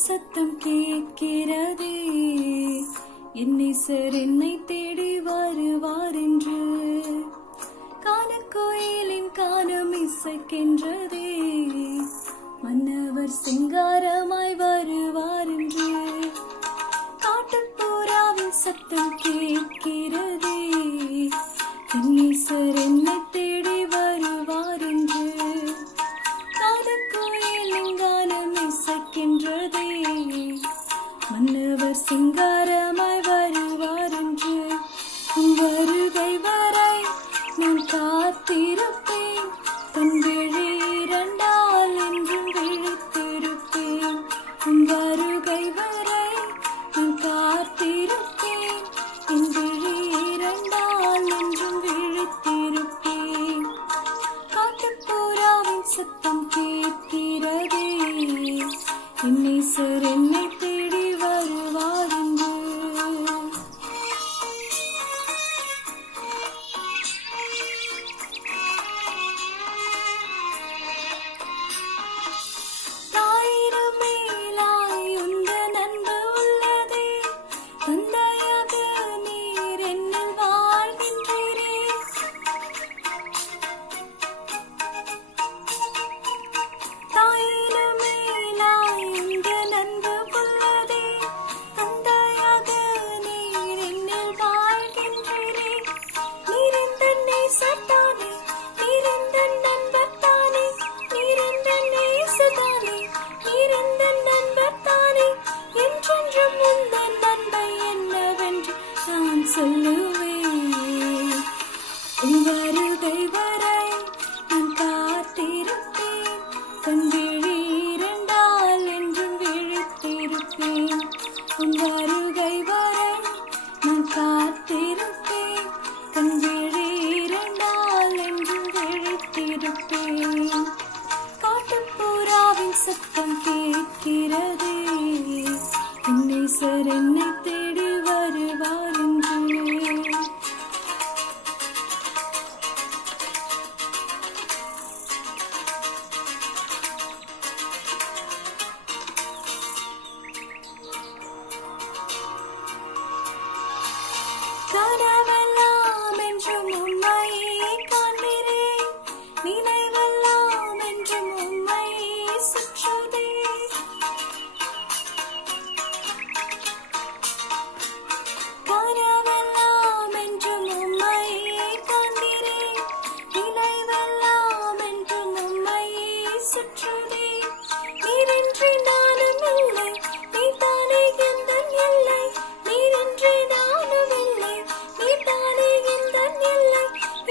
சத்தம் கேட்கிறதே, என் நேசர் என்னை தேடி வருவார் என்று. கானக்கோயிலின் கானம் இசைக்கின்றதே, மன்னவர் சிங்காரமாய் வருவார் என்று. காட்டுப்புறாவின் சத்தம் கேட்கிறதே, என் நேசர் என்னை தேடி வருவார் என்று. கானக்கோயிலின் கானம் இசைக்கின்றதே, மன்னவர் சிங்காரமாய் வருவார் என்று. வருகை வரை நான் காத்திருப்பேன், தன் விழி இரண்டால் என்றும் விழித்திருப்பேன். வருகை வரை நான் காத்திருப்பேன், என் விழி இரண்டால் என்றும் விழித்திருப்பேன். காட்டுப்புறாவின் சத்தம் கேட்கிறதே, என் நேசர் என்னை தேடி வருவார் என்று. தாயிரம் மேலாய் உந்தன் அன்பு உள்ளதே, தந்தையாக நீர் என்னில் வாழ்கின்றீரே. தாயிரம் மேலாய் உந்தன் அன்பு உள்ளதே, தந்தையாக நீர் என்னில் வாழ்கின்றீரே. நீர் எந்தன் நேசத்தானே, நீர் எந்தன் நண்பர்தானே, நீர் எந்தன் நேசத்தானே, நீர் எந்தன் நண்பர்தானே. என்றென்றும் உந்தன் அன்பை என்னவென்று நான் சொல்லுவேன். உன் வருகை வரை நான் காத்திருப்பேன், தன் விழி இரண்டால் என்றும் விழித்திருப்பேன். உன் வருகை வரை நான் காத்திருப்பேன், தன் விழி இரண்டால் என்றும் விழித்திருப்பேன். காட்டுப்புறாவின் சத்தம் கேட்கிறதே, என் நேசர் என்னை தேடி வருவார் என்று. கனவெல்லாம் என்றும் உம்மையே காண்கிறேன், நினைவெல்லாம் என்றும் உம்மையே சுற்றுதே. கனவெல்லாம் என்றும் உம்மையே காண்கிறேன், நினைவெல்லாம் என்றும் உம்மையே சுற்றுதே. நீரின்றி நானும் இல்லை, நீதானே எந்தன் எல்லை. நீரின்றி நானும் இல்லை, நீதானே எந்தன் எல்லை.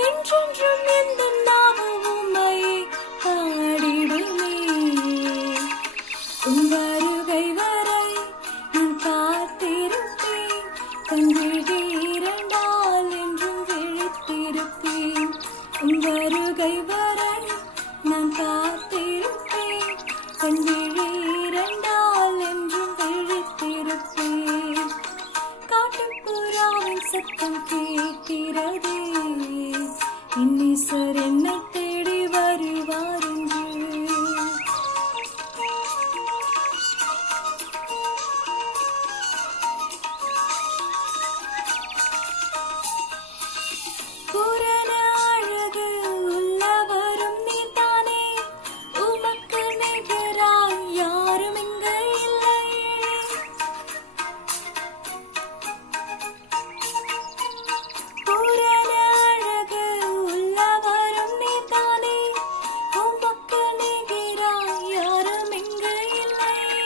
என்றென்றும் எந்தன் நாவு உம்மையே பாடிடுமே. உன் வருகை வரை நான் காத்திருப்பேன், தன் விழி இரண்டால் என்றும் விழித்திருப்பேன். உன் வருகை வரை நான் காத்திருப்பேன், தன் விழி இரண்டால் என்றும் விழித்திருப்பேன். காட்டுப்புறாவின் சத்தம் கேட்கிறதே, என் நேசர் என்னை தேடி வருவார் என்று. பூரண அழகு உள்ளவரும் நீதானே, உமக்கு நிகராய் யாரும் இங்கு இல்லையே. பூரண அழகு உள்ளவரும் நீதானே, உமக்கு நிகராய் யாரும் இங்கு இல்லையே.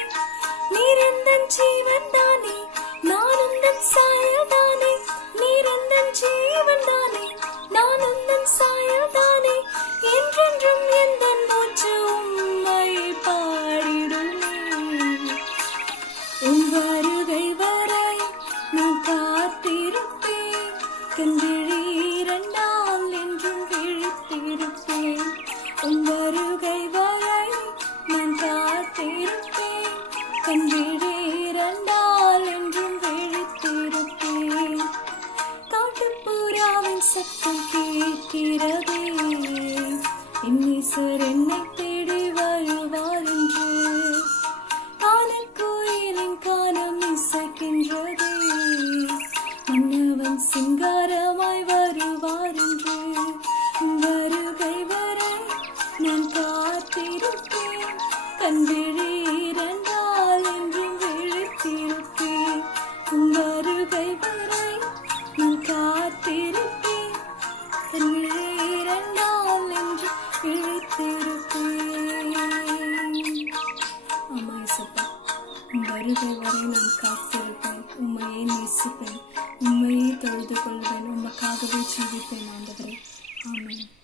நீர் எந்தன் ஜீவன் தானே, நான் உந்தன் சாயல் தானே. நீர் எந்தன் ஜீவன் தானே, நான் உந்தன் சாயல் தானே. என்றென்றும் எந்தன் மூச்சு உம்மை பாடிடுமே. உன் வருகை வரை நான் காத்திருப்பேன், தன் விழி இரண்டால் என்றும் விழித்திருப்பேன். உன் வருகை வரை நான் காத்திருப்பேன், தன் விழி இரண்டால் என்றும் விழித்திருப்பேன். காட்டுப்புறாவின் சத்தம் கேட்கிறதே, என் நேசர் என்னை தேடி வருவார் என்று. கானக்கோயிலின் உமக்காகவே ஜீவிப்பேன் ஆண்டவரே. ஆமென்.